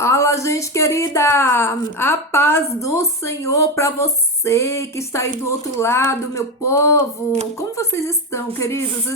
Fala, gente querida! A paz do Senhor para você que está aí do outro lado, meu povo! Como vocês estão, queridos?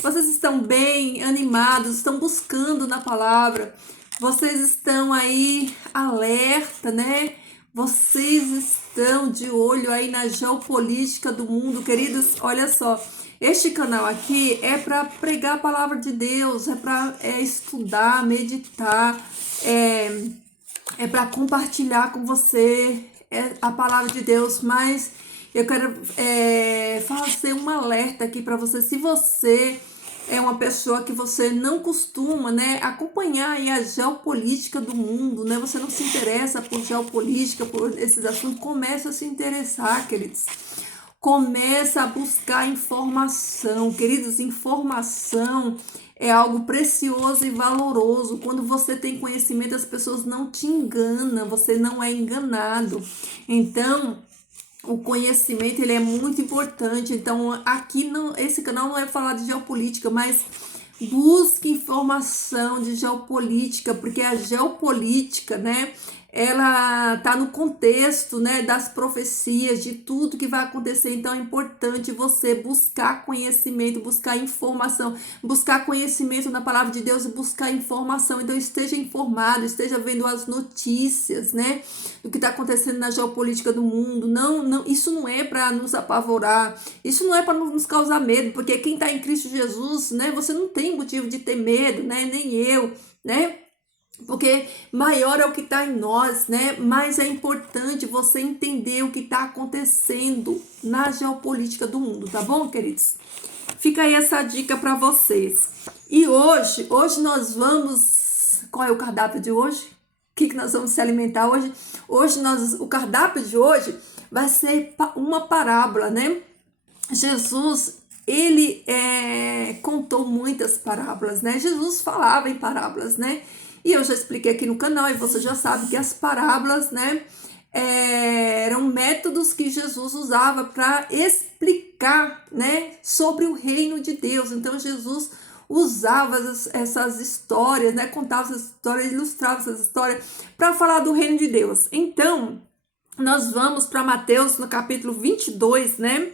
Vocês estão bem, animados, estão buscando na palavra? Vocês estão aí alerta, né? Vocês estão de olho aí na geopolítica do mundo, queridos? Olha só, este canal aqui é para pregar a palavra de Deus, é para estudar, meditar, é para compartilhar com você a palavra de Deus, mas eu quero fazer um alerta aqui para você. Se você é uma pessoa que você não costuma, né, acompanhar aí a geopolítica do mundo, né, você não se interessa por geopolítica, por esses assuntos, comece a se interessar, queridos. Começa a buscar informação, queridos. Informação é algo precioso e valoroso. Quando você tem conhecimento, as pessoas não te enganam, você não é enganado. Então, o conhecimento ele é muito importante. Então, aqui esse canal não é falar de geopolítica, mas busque informação de geopolítica, porque a geopolítica, né, ela tá no contexto, né, das profecias, de tudo que vai acontecer. Então é importante você buscar conhecimento, buscar informação, buscar conhecimento na palavra de Deus e buscar informação. Então esteja informado, esteja vendo as notícias, né, do que está acontecendo na geopolítica do mundo. Não, isso não é para nos apavorar, isso não é para nos causar medo, porque quem está em Cristo Jesus, né, você não tem motivo de ter medo, né, nem eu, né, porque maior é o que está em nós, né? Mas é importante você entender o que está acontecendo na geopolítica do mundo, tá bom, queridos? Fica aí essa dica para vocês. E hoje nós vamos... Qual é o cardápio de hoje? O que nós vamos se alimentar hoje? O cardápio de hoje vai ser uma parábola, né? Jesus, ele contou muitas parábolas, né? Jesus falava em parábolas, né? E eu já expliquei aqui no canal e você já sabe que as parábolas, né, eram métodos que Jesus usava para explicar, né, sobre o reino de Deus. Então Jesus usava essas histórias, né, contava essas histórias, ilustrava essas histórias para falar do reino de Deus. Então, nós vamos para Mateus no capítulo 22, né?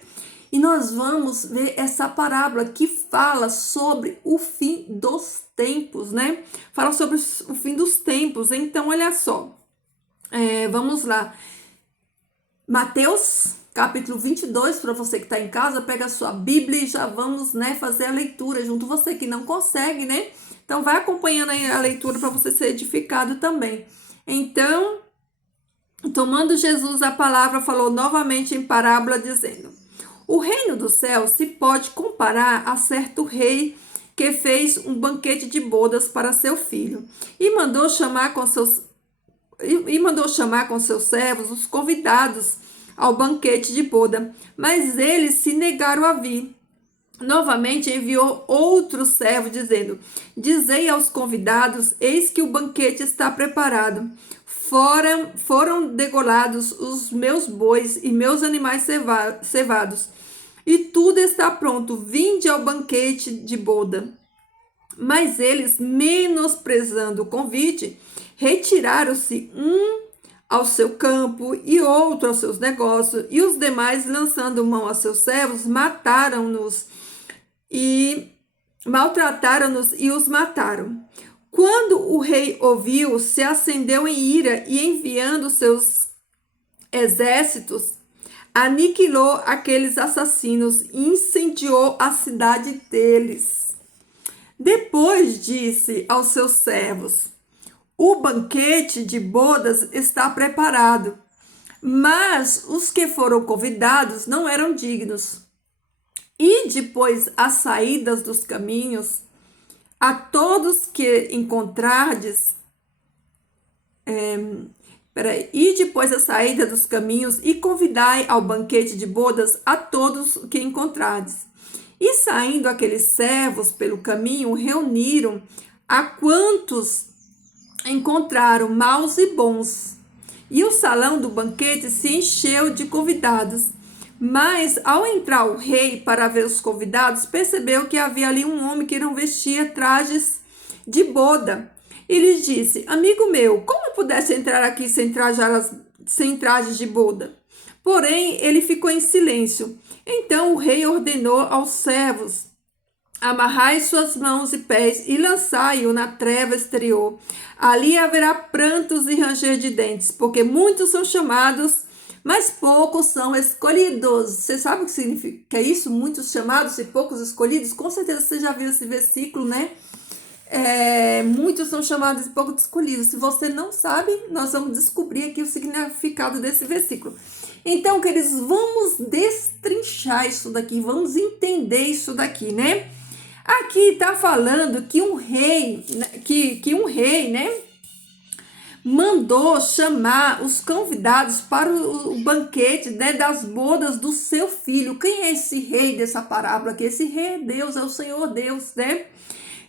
E nós vamos ver essa parábola que fala sobre o fim dos tempos, né? Fala sobre o fim dos tempos. Então, olha só. Vamos lá. Mateus, capítulo 22, para você que está em casa, pega a sua Bíblia e já vamos, né, fazer a leitura junto. Você que não consegue, né? Então, vai acompanhando aí a leitura para você ser edificado também. Então, tomando Jesus a palavra, falou novamente em parábola, dizendo: o reino do céu se pode comparar a certo rei que fez um banquete de bodas para seu filho e mandou chamar com seus servos os convidados ao banquete de boda, mas eles se negaram a vir. Novamente enviou outro servo, dizendo: dizei aos convidados, eis que o banquete está preparado. Foram degolados os meus bois e meus animais cevados, e tudo está pronto, vinde ao banquete de boda. Mas eles, menosprezando o convite, retiraram-se, um ao seu campo e outro aos seus negócios, e os demais, lançando mão a seus servos, mataram-nos e maltrataram-nos e os mataram. Quando o rei ouviu, se acendeu em ira e, enviando seus exércitos, aniquilou aqueles assassinos e incendiou a cidade deles. Depois disse aos seus servos: o banquete de bodas está preparado, mas os que foram convidados não eram dignos. E depois as saídas dos caminhos, a todos que encontrardes, e depois a saída dos caminhos, e convidai ao banquete de bodas a todos que encontrardes. E saindo aqueles servos pelo caminho, reuniram a quantos encontraram, maus e bons. E o salão do banquete se encheu de convidados. Mas, ao entrar o rei para ver os convidados, percebeu que havia ali um homem que não vestia trajes de boda. e lhe disse: amigo meu, como pudesse entrar aqui sem trajes de boda? Porém, ele ficou em silêncio. Então o rei ordenou aos servos: amarrai suas mãos e pés e lançai-o na treva exterior. Ali haverá prantos e ranger de dentes, porque muitos são chamados, mas poucos são escolhidos. Você sabe o que significa isso? Muitos chamados e poucos escolhidos? Com certeza você já viu esse versículo, né? Muitos são chamados e poucos escolhidos. Se você não sabe, nós vamos descobrir aqui o significado desse versículo. Então, queridos, vamos destrinchar isso daqui, vamos entender isso daqui, né? Aqui está falando que um rei, né, mandou chamar os convidados para o banquete, né, das bodas do seu filho. Quem é esse rei dessa parábola aqui? Esse rei é Deus, é o Senhor Deus, né?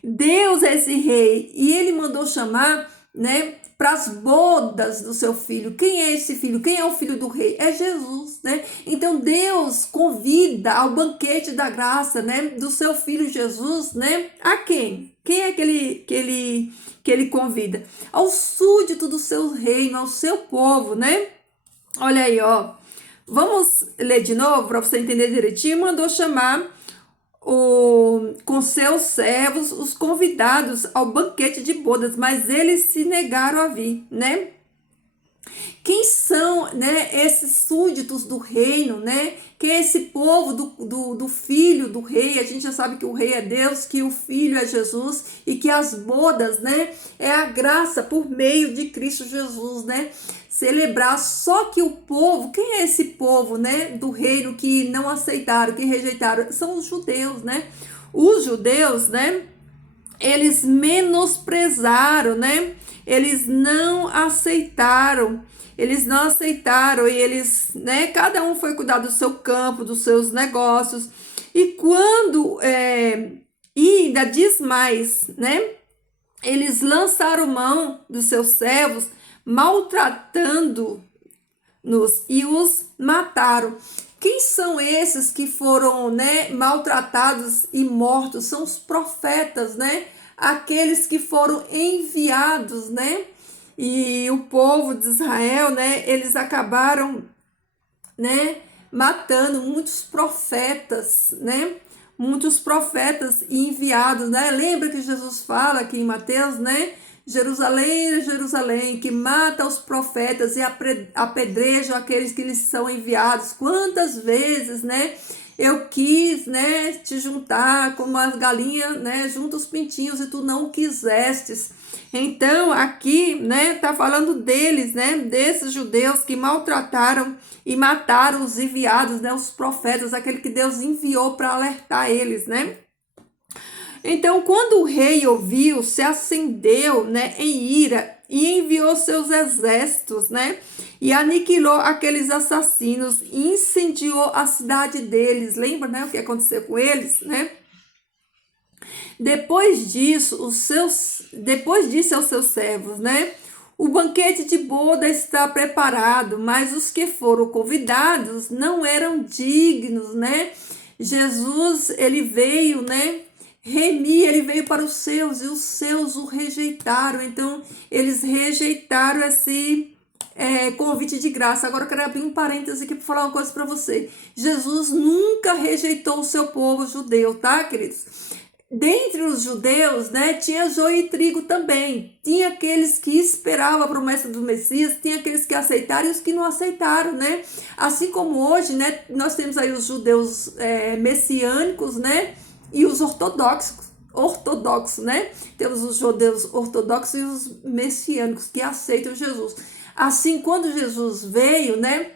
Deus é esse rei e ele mandou chamar, né, para as bodas do seu filho. Quem é esse filho? Quem é o filho do rei? É Jesus, né? Então Deus convida ao banquete da graça, né, do seu filho Jesus, né? A quem? Quem é que ele convida? Ao súdito do seu reino, ao seu povo, né? Olha aí, ó. Vamos ler de novo para você entender direitinho. Mandou chamar com seus servos os convidados ao banquete de bodas, mas eles se negaram a vir, né? Quem são, né, esses súditos do reino, né? Quem é esse povo do filho do rei? A gente já sabe que o rei é Deus, que o filho é Jesus e que as bodas, né, é a graça por meio de Cristo Jesus, né? Celebrar. Só que o povo, quem é esse povo, né, do reino que não aceitaram, que rejeitaram? São os judeus, né? Os judeus, né, eles menosprezaram, né? Eles não aceitaram e eles, né, cada um foi cuidar do seu campo, dos seus negócios. E quando, e ainda diz mais, né, eles lançaram mão dos seus servos, maltratando-nos e os mataram. Quem são esses que foram, né, maltratados e mortos? São os profetas, né? Aqueles que foram enviados, né? E o povo de Israel, né, eles acabaram, né, matando muitos profetas, né? Muitos profetas enviados, né? Lembra que Jesus fala aqui em Mateus, né? Jerusalém, Jerusalém, que mata os profetas e apedreja aqueles que lhes são enviados. Quantas vezes, né? Eu quis, né, te juntar como as galinhas, né, junto os pintinhos e tu não quisestes. Então, aqui, né, tá falando deles, né, desses judeus que maltrataram e mataram os enviados, né, os profetas, aquele que Deus enviou para alertar eles, né? Então, quando o rei ouviu, se acendeu, né, em ira e enviou seus exércitos, né, e aniquilou aqueles assassinos e incendiou a cidade deles. Lembra, né, o que aconteceu com eles, né? Depois disse aos seus servos, né, o banquete de boda está preparado, mas os que foram convidados não eram dignos, né? Jesus, ele veio, né, ele veio para os seus e os seus o rejeitaram. Então, eles rejeitaram esse convite de graça. Agora eu quero abrir um parêntese aqui para falar uma coisa para você. Jesus nunca rejeitou o seu povo judeu, tá, queridos? Dentre os judeus, né, tinha joio e trigo também. Tinha aqueles que esperavam a promessa do Messias, tinha aqueles que aceitaram e os que não aceitaram, né? Assim como hoje, né, nós temos aí os judeus messiânicos, né, e os ortodoxos, né? Temos os judeus ortodoxos e os messiânicos que aceitam Jesus. Assim, quando Jesus veio, né,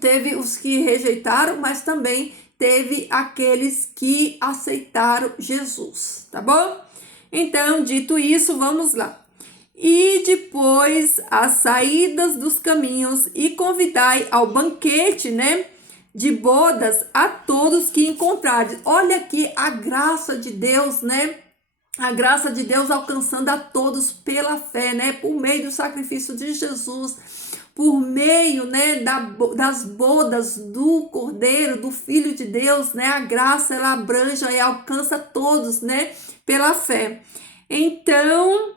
teve os que rejeitaram, mas também teve aqueles que aceitaram Jesus, tá bom? Então, dito isso, vamos lá. E depois as saídas dos caminhos e convidai ao banquete, né, de bodas a todos que encontrardes. Olha aqui a graça de Deus, né? A graça de Deus alcançando a todos pela fé, né? Por meio do sacrifício de Jesus, por meio, né, das bodas do Cordeiro, do Filho de Deus, né? A graça, ela abrange e alcança todos, né? Pela fé. Então,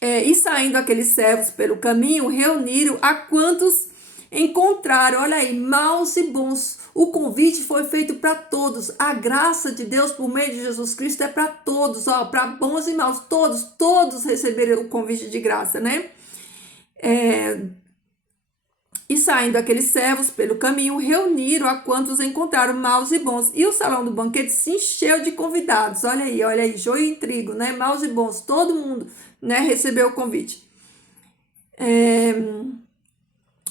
E saindo aqueles servos pelo caminho, reuniram a quantos encontraram. Olha aí, maus e bons. O convite foi feito para todos. A graça de Deus por meio de Jesus Cristo é para todos, ó, para bons e maus. Todos receberam o convite de graça, né? E saindo aqueles servos pelo caminho, reuniram a quantos encontraram maus e bons. E o salão do banquete se encheu de convidados. Olha aí, joio e trigo, né? Maus e bons, todo mundo, né, recebeu o convite.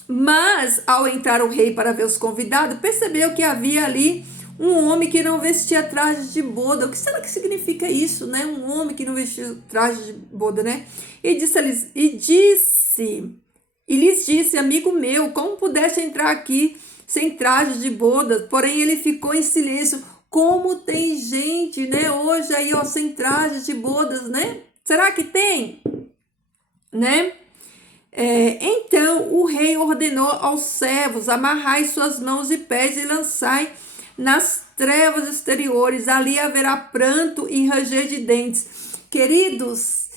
Mas, ao entrar o rei para ver os convidados, percebeu que havia ali um homem que não vestia traje de boda. O que será que significa isso, né? Um homem que não vestia traje de boda, né? E lhes disse, amigo meu, como pudeste entrar aqui sem traje de boda? Porém, ele ficou em silêncio. Como tem gente, né, hoje aí, ó, sem traje de bodas, né? Será que tem? Né? Então o rei ordenou aos servos: amarrai suas mãos e pés e lançai nas trevas exteriores, ali haverá pranto e ranger de dentes. Queridos,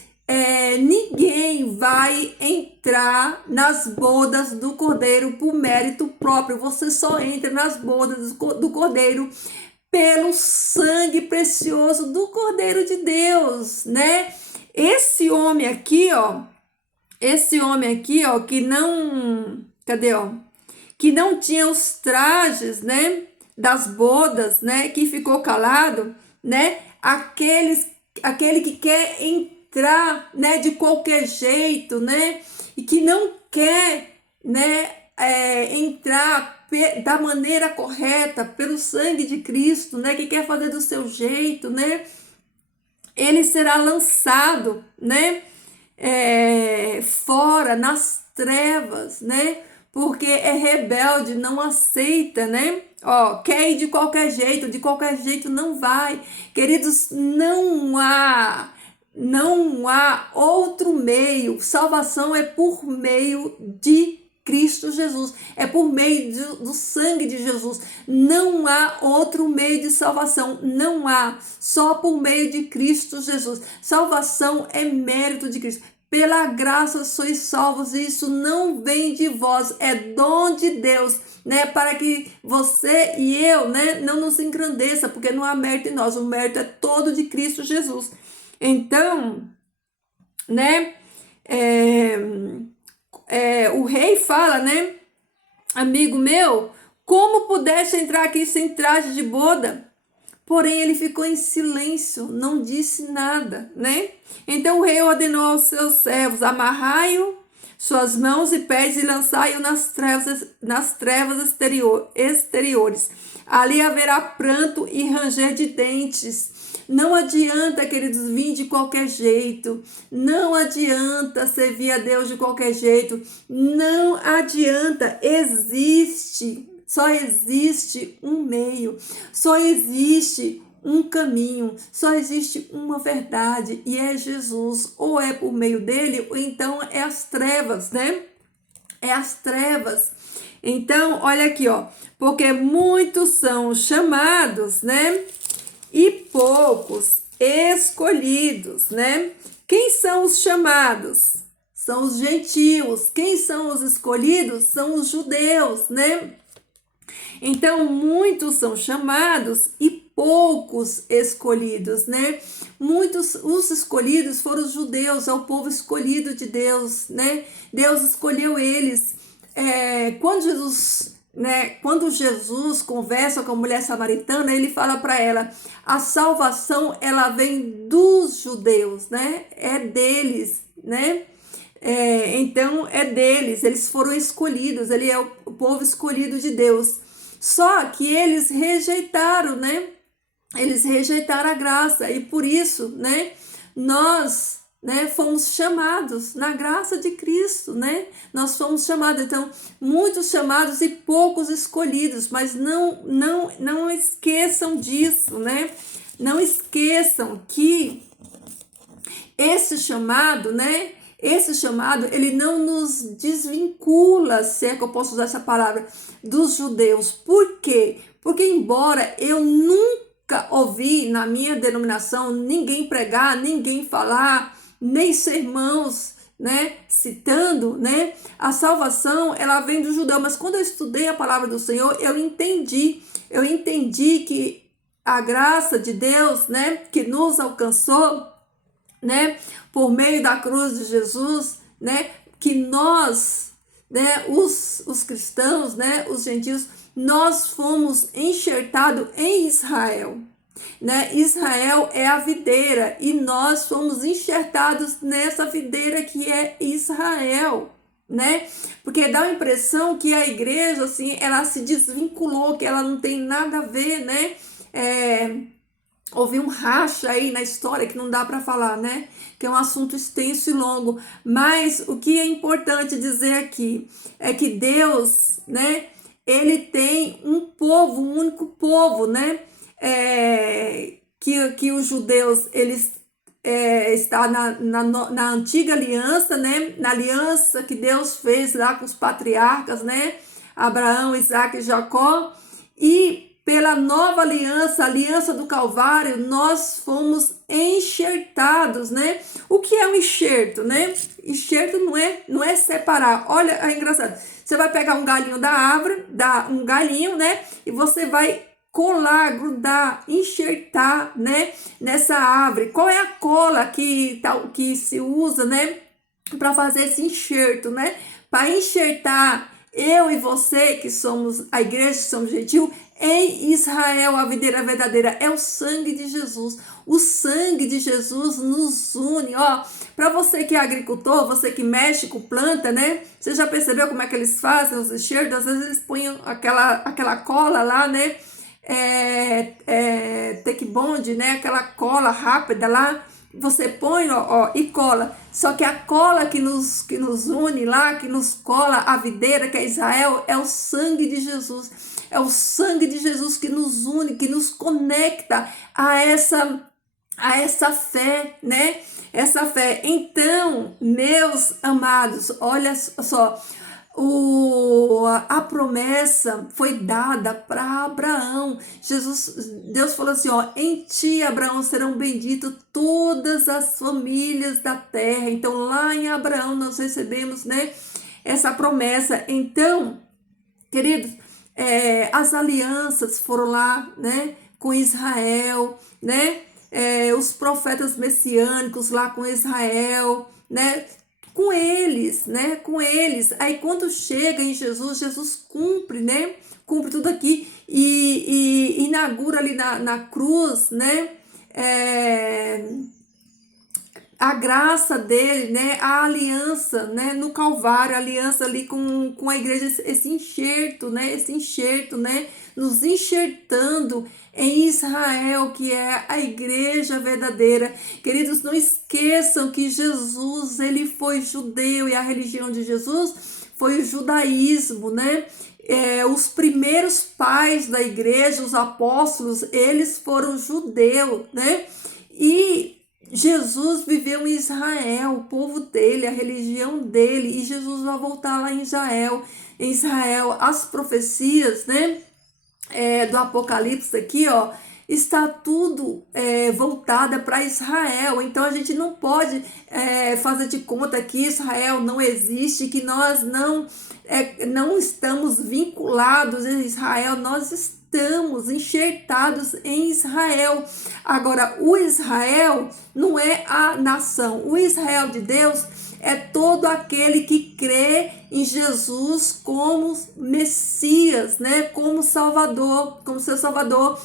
ninguém vai entrar nas bodas do Cordeiro por mérito próprio. Você só entra nas bodas do Cordeiro pelo sangue precioso do Cordeiro de Deus, né? Esse homem aqui, ó, que não, cadê, ó? Que não tinha os trajes, né, das bodas, né, que ficou calado, né? Aquele que quer entrar, né, de qualquer jeito, né? E que não quer, né, entrar da maneira correta, pelo sangue de Cristo, né? Que quer fazer do seu jeito, né? Ele será lançado, né? Fora nas trevas, né? Porque é rebelde, não aceita, né? Ó, quer ir de qualquer jeito não vai. Queridos, não há outro meio. Salvação é por meio de Cristo Jesus, é por meio do sangue de Jesus. Não há outro meio de salvação, não há, só por meio de Cristo Jesus. Salvação é mérito de Cristo. Pela graça sois salvos, e isso não vem de vós, é dom de Deus, né? Para que você e eu, né, não nos engrandeça, porque não há mérito em nós, o mérito é todo de Cristo Jesus. Então, né, o rei fala, né? Amigo meu, como pudeste entrar aqui sem traje de boda? Porém, ele ficou em silêncio, não disse nada, né? Então o rei ordenou aos seus servos: amarrai-o suas mãos e pés e lançai-o nas trevas exteriores. Ali haverá pranto e ranger de dentes. Não adianta, queridos, vir de qualquer jeito. Não adianta servir a Deus de qualquer jeito. Não adianta. Só existe um meio. Só existe um caminho. Só existe uma verdade. E é Jesus. Ou é por meio dele, ou então é as trevas, né? É as trevas. Então, olha aqui, ó. Porque muitos são chamados, né? E poucos escolhidos, né? Quem são os chamados? São os gentios. Quem são os escolhidos? São os judeus, né? Então, muitos são chamados e poucos escolhidos, né? Os escolhidos foram os judeus, é o povo escolhido de Deus, né? Deus escolheu eles. Quando Jesus conversa com a mulher samaritana, ele fala para ela: a salvação, ela vem dos judeus, né? É deles, né? Então é deles, eles foram escolhidos, ele é o povo escolhido de Deus. Só que eles rejeitaram, né? Eles rejeitaram a graça, e por isso, né, nós, né, fomos chamados na graça de Cristo, né? Nós fomos chamados. Então, muitos chamados e poucos escolhidos, mas não esqueçam disso, né? Não esqueçam que esse chamado, né? Esse chamado, ele não nos desvincula, se é que eu posso usar essa palavra, dos judeus. Por quê? Porque embora eu nunca ouvi na minha denominação ninguém pregar, ninguém falar, nem sermãos, né, citando, né, a salvação, ela vem do judeu, mas quando eu estudei a palavra do Senhor, eu entendi que a graça de Deus, né, que nos alcançou, né, por meio da cruz de Jesus, né, que nós, né, os cristãos, né, os gentios, nós fomos enxertados em Israel, né? Israel é a videira e nós fomos enxertados nessa videira que é Israel, né? Porque dá a impressão que a igreja, assim, ela se desvinculou, que ela não tem nada a ver, né? Houve um racha aí na história que não dá para falar, né? Que é um assunto extenso e longo. Mas o que é importante dizer aqui é que Deus, né? Ele tem um povo, um único povo, né? Que os judeus, eles está na antiga aliança, né? Na aliança que Deus fez lá com os patriarcas, né? Abraão, Isaac e Jacó. E pela nova aliança, a aliança do Calvário, nós fomos enxertados, né? O que é um enxerto, né? Enxerto não é separar. Olha, é engraçado. Você vai pegar um galinho da árvore, um galinho, né? E você vai colar, grudar, enxertar, né? Nessa árvore. Qual é a cola que se usa, né? Para fazer esse enxerto, né? Para enxertar eu e você, que somos a igreja, que somos gentil, em Israel, a videira verdadeira é o sangue de Jesus. O sangue de Jesus nos une, ó. Para você que é agricultor, você que mexe com planta, né? Você já percebeu como é que eles fazem os enxertos? Às vezes eles põem aquela cola lá, né? Take bond, né? Aquela cola rápida lá. Você põe, ó, e cola. Só que a cola que nos une lá, que nos cola a videira, que é Israel, é o sangue de Jesus. É o sangue de Jesus que nos une, que nos conecta a essa fé, né? Essa fé. Então, meus amados, olha só, a promessa foi dada para Abraão. Deus falou assim, ó, em ti, Abraão, serão benditas todas as famílias da terra. Então, lá em Abraão nós recebemos, né, essa promessa. Então, queridos, as alianças foram lá, né, com Israel, né, os profetas messiânicos lá com Israel, né, com eles, né, com eles. Aí quando chega em Jesus, Jesus cumpre, né, cumpre tudo aqui e inaugura ali na cruz, né, a graça dele, né, a aliança, né, no Calvário, a aliança ali com a igreja, esse enxerto, né, nos enxertando em Israel, que é a igreja verdadeira. Queridos, não esqueçam que Jesus, ele foi judeu e a religião de Jesus foi o judaísmo, né? Os primeiros pais da igreja, os apóstolos, eles foram judeus, né? E Jesus viveu em Israel, o povo dele, a religião dele, e Jesus vai voltar lá em Israel. Em Israel, as profecias, né, do Apocalipse aqui, ó, está tudo voltada para Israel. Então a gente não pode fazer de conta que Israel não existe, que nós não estamos vinculados a Israel, nós estamos enxertados em Israel. Agora, o Israel não é a nação, o Israel de Deus é todo aquele que crê em Jesus como Messias, né? Como Salvador, como seu Salvador,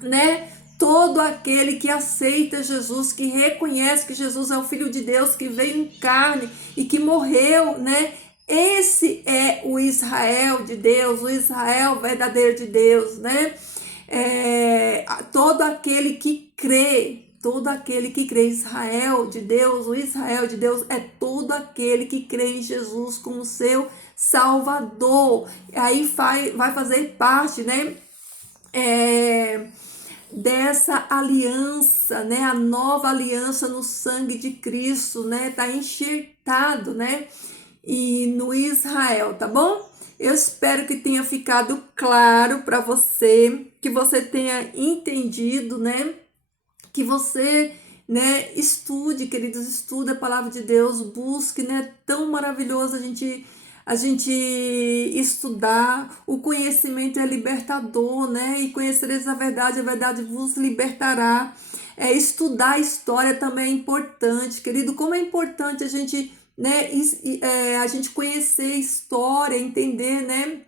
né? Todo aquele que aceita Jesus, que reconhece que Jesus é o Filho de Deus, que veio em carne e que morreu, né? Esse é o Israel de Deus, o Israel verdadeiro de Deus, né? Todo aquele que crê, Israel de Deus, o Israel de Deus é todo aquele que crê em Jesus como seu Salvador. Aí vai fazer parte, né? Dessa aliança, né? A nova aliança no sangue de Cristo, né? Tá enxertado, né? E no Israel, tá bom? Eu espero que tenha ficado claro para você, que você tenha entendido, né? Que você né? Estude, queridos, estude a palavra de Deus, busque, né? Tão maravilhoso a gente estudar. O conhecimento é libertador, né? E conhecereis a verdade vos libertará. Estudar a história também é importante, querido. Como é importante a gente, né, a gente conhecer a história, entender, né?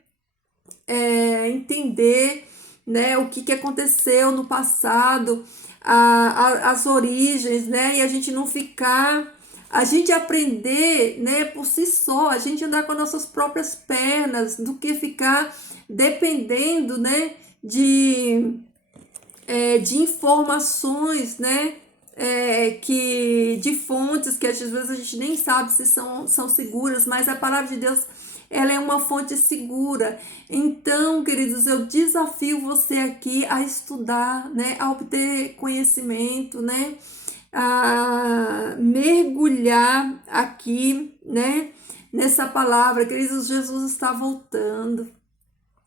Entender, né, o que aconteceu no passado, as origens, né, e a gente não ficar, a gente aprender, né, por si só, a gente andar com as nossas próprias pernas, do que ficar dependendo, né, de informações, né, de fontes que às vezes a gente nem sabe se são seguras, mas a palavra de Deus, ela é uma fonte segura. Então, queridos, eu desafio você aqui a estudar, né, a obter conhecimento, né, a mergulhar aqui, né, nessa palavra. Queridos, Jesus está voltando.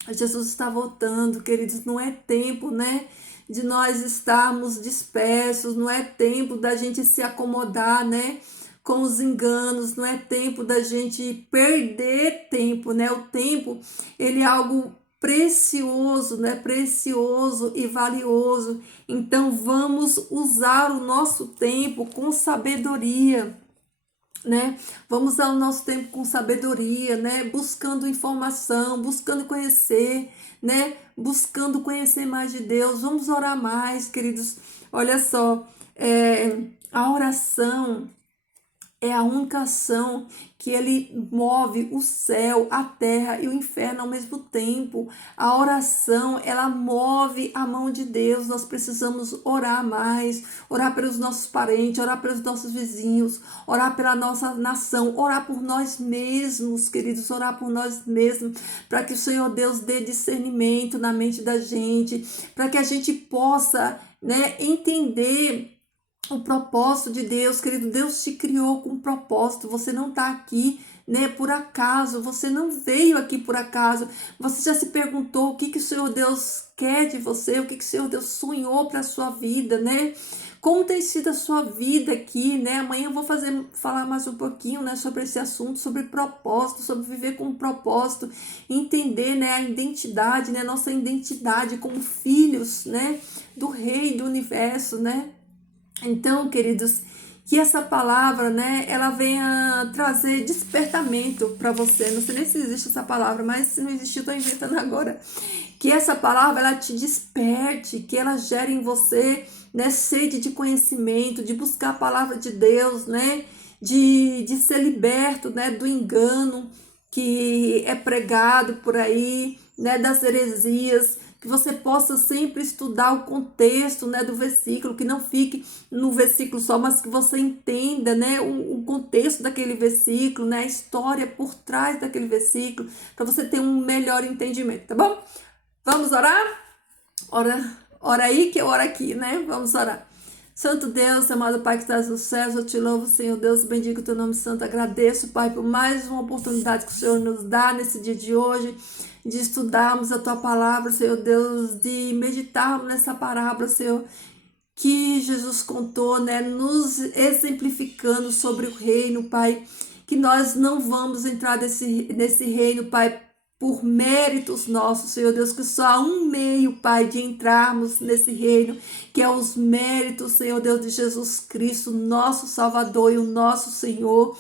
Jesus está voltando, queridos. Não é tempo, né, de nós estarmos dispersos, não é tempo da gente se acomodar, né, com os enganos, não é tempo da gente perder tempo, né? O tempo, ele é algo precioso, né? Precioso e valioso. Então vamos usar o nosso tempo com sabedoria, né? Vamos usar o nosso tempo com sabedoria, né? Buscando informação, buscando conhecer, né? Buscando conhecer mais de Deus. Vamos orar mais, queridos. Olha só, a oração é a única ação que ele move o céu, a terra e o inferno ao mesmo tempo. A oração, ela move a mão de Deus. Nós precisamos orar mais, orar pelos nossos parentes, orar pelos nossos vizinhos, orar pela nossa nação, orar por nós mesmos, queridos, orar por nós mesmos, para que o Senhor Deus dê discernimento na mente da gente, para que a gente possa, né, entender o propósito de Deus, querido. Deus te criou com um propósito. Você não está aqui, né, por acaso. Você não veio aqui por acaso. Você já se perguntou o que o Senhor Deus quer de você, o que o Senhor Deus sonhou para a sua vida, né? Como tem sido a sua vida aqui, né? Amanhã eu vou falar mais um pouquinho, né, sobre esse assunto, sobre propósito, sobre viver com um propósito, entender, né, a identidade, né, nossa identidade como filhos, né, do Rei do Universo, né? Então, queridos, que essa palavra, né, ela venha trazer despertamento para você. Não sei nem se existe essa palavra, mas se não existir, eu estou inventando agora. Que essa palavra, ela te desperte, que ela gere em você, né, sede de conhecimento, de buscar a palavra de Deus, né, de ser liberto, né, do engano que é pregado por aí, né, das heresias, que você possa sempre estudar o contexto, né, do versículo, que não fique no versículo só, mas que você entenda, né, o contexto daquele versículo, né, a história por trás daquele versículo, para você ter um melhor entendimento, tá bom? Vamos orar? Ora aí que eu oro aqui, né? Vamos orar. Santo Deus, amado Pai que estás nos céus, eu te louvo, Senhor Deus, bendigo o teu nome santo, agradeço, Pai, por mais uma oportunidade que o Senhor nos dá nesse dia de hoje, de estudarmos a tua palavra, Senhor Deus, de meditarmos nessa parábola, Senhor, que Jesus contou, né, nos exemplificando sobre o reino, Pai, que nós não vamos entrar nesse reino, Pai, por méritos nossos, Senhor Deus, que só há um meio, Pai, de entrarmos nesse reino, que é os méritos, Senhor Deus, de Jesus Cristo, nosso Salvador e o nosso Senhor.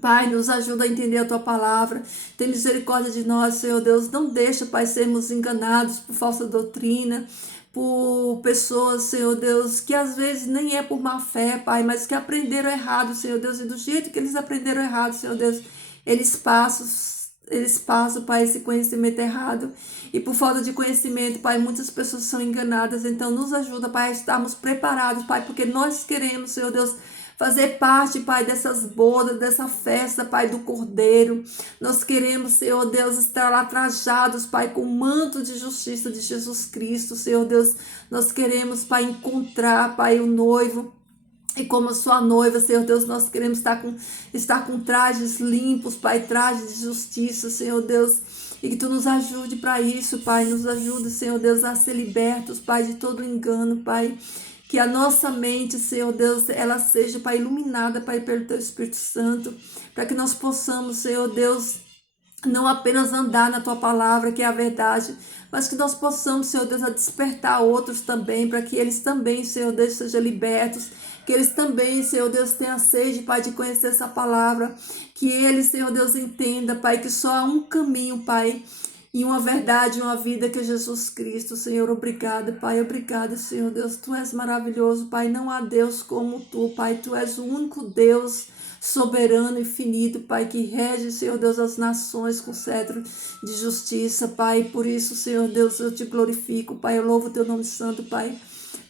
Pai, nos ajuda a entender a tua palavra. Tem misericórdia de nós, Senhor Deus. Não deixa, Pai, sermos enganados por falsa doutrina, por pessoas, Senhor Deus, que às vezes nem é por má fé, Pai, mas que aprenderam errado, Senhor Deus, e do jeito que eles aprenderam errado, Senhor Deus, eles passam, Pai, esse conhecimento errado. E por falta de conhecimento, Pai, muitas pessoas são enganadas. Então, nos ajuda, Pai, a estarmos preparados, Pai, porque nós queremos, Senhor Deus, fazer parte, Pai, dessas bodas, dessa festa, Pai, do Cordeiro. Nós queremos, Senhor Deus, estar lá trajados, Pai, com o manto de justiça de Jesus Cristo, Senhor Deus. Nós queremos, Pai, encontrar, Pai, o noivo. E como sua noiva, Senhor Deus, nós queremos estar com trajes limpos, Pai, trajes de justiça, Senhor Deus. E que Tu nos ajude para isso, Pai. Nos ajude, Senhor Deus, a ser libertos, Pai, de todo engano, Pai. Que a nossa mente, Senhor Deus, ela seja, Pai, iluminada, Pai, pelo Teu Espírito Santo, para que nós possamos, Senhor Deus, não apenas andar na Tua palavra, que é a verdade, mas que nós possamos, Senhor Deus, a despertar outros também, para que eles também, Senhor Deus, sejam libertos, que eles também, Senhor Deus, tenham sede, Pai, de conhecer essa palavra, que eles, Senhor Deus, entenda, Pai, que só há um caminho, Pai, e uma verdade, uma vida que é Jesus Cristo. Senhor, obrigada, Pai, obrigada, Senhor Deus, Tu és maravilhoso, Pai, não há Deus como Tu, Pai, Tu és o único Deus soberano, infinito, Pai, que rege, Senhor Deus, as nações com cetro de justiça, Pai, por isso, Senhor Deus, eu te glorifico, Pai, eu louvo o Teu nome santo, Pai,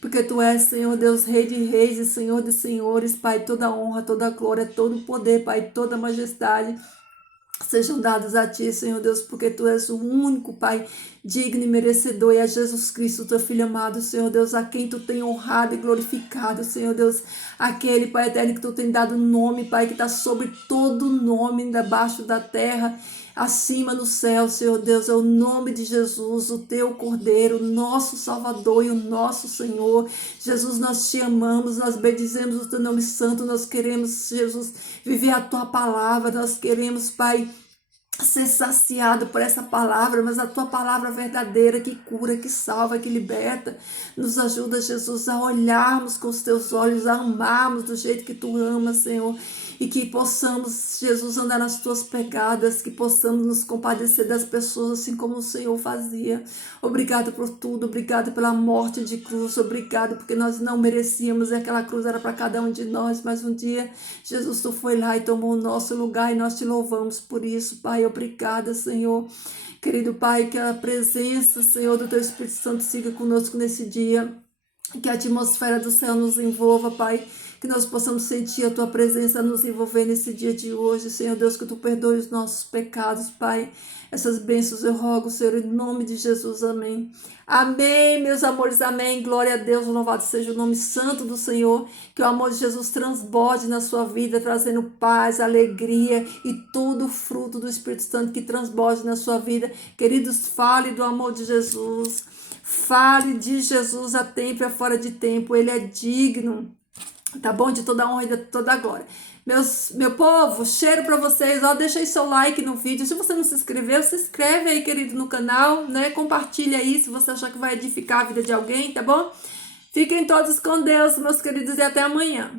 porque Tu és, Senhor Deus, Rei de reis e Senhor de senhores, Pai, toda honra, toda glória, todo poder, Pai, toda majestade, sejam dados a Ti, Senhor Deus, porque Tu és o único, Pai, digno e merecedor, e é Jesus Cristo, Teu Filho amado, Senhor Deus, a quem Tu tem honrado e glorificado, Senhor Deus, aquele, Pai eterno, que Tu tem dado nome, Pai, que está sobre todo nome, debaixo da terra, acima no céu, Senhor Deus, é o nome de Jesus, o Teu Cordeiro, nosso Salvador e o nosso Senhor. Jesus, nós Te amamos, nós bendizemos o Teu nome santo, nós queremos, Jesus, viver a Tua palavra, nós queremos, Pai, ser saciado por essa palavra, mas a Tua palavra verdadeira que cura, que salva, que liberta, nos ajuda, Jesus, a olharmos com os Teus olhos, a amarmos do jeito que Tu amas, Senhor, e que possamos, Jesus, andar nas Tuas pegadas, que possamos nos compadecer das pessoas assim como o Senhor fazia. Obrigado por tudo, obrigado pela morte de cruz, obrigado porque nós não merecíamos e aquela cruz era para cada um de nós, mas um dia Jesus, Tu foi lá e tomou o nosso lugar e nós Te louvamos por isso, Pai, obrigada, Senhor. Querido Pai, que a presença, Senhor, do Teu Espírito Santo siga conosco nesse dia, que a atmosfera do céu nos envolva, Pai, que nós possamos sentir a Tua presença nos envolver nesse dia de hoje, Senhor Deus, que Tu perdoe os nossos pecados, Pai. Essas bênçãos eu rogo, Senhor, em nome de Jesus, amém. Amém, meus amores, amém. Glória a Deus, louvado seja o nome santo do Senhor, que o amor de Jesus transborde na sua vida, trazendo paz, alegria e todo o fruto do Espírito Santo que transborde na sua vida. Queridos, fale do amor de Jesus, fale de Jesus a tempo e a fora de tempo, Ele é digno, tá bom? De toda a honra e de toda a glória. Meu povo, cheiro pra vocês, ó, deixa aí seu like no vídeo, se você não se inscreveu, se inscreve aí, querido, no canal, né, compartilha aí, se você achar que vai edificar a vida de alguém, tá bom? Fiquem todos com Deus, meus queridos, e até amanhã.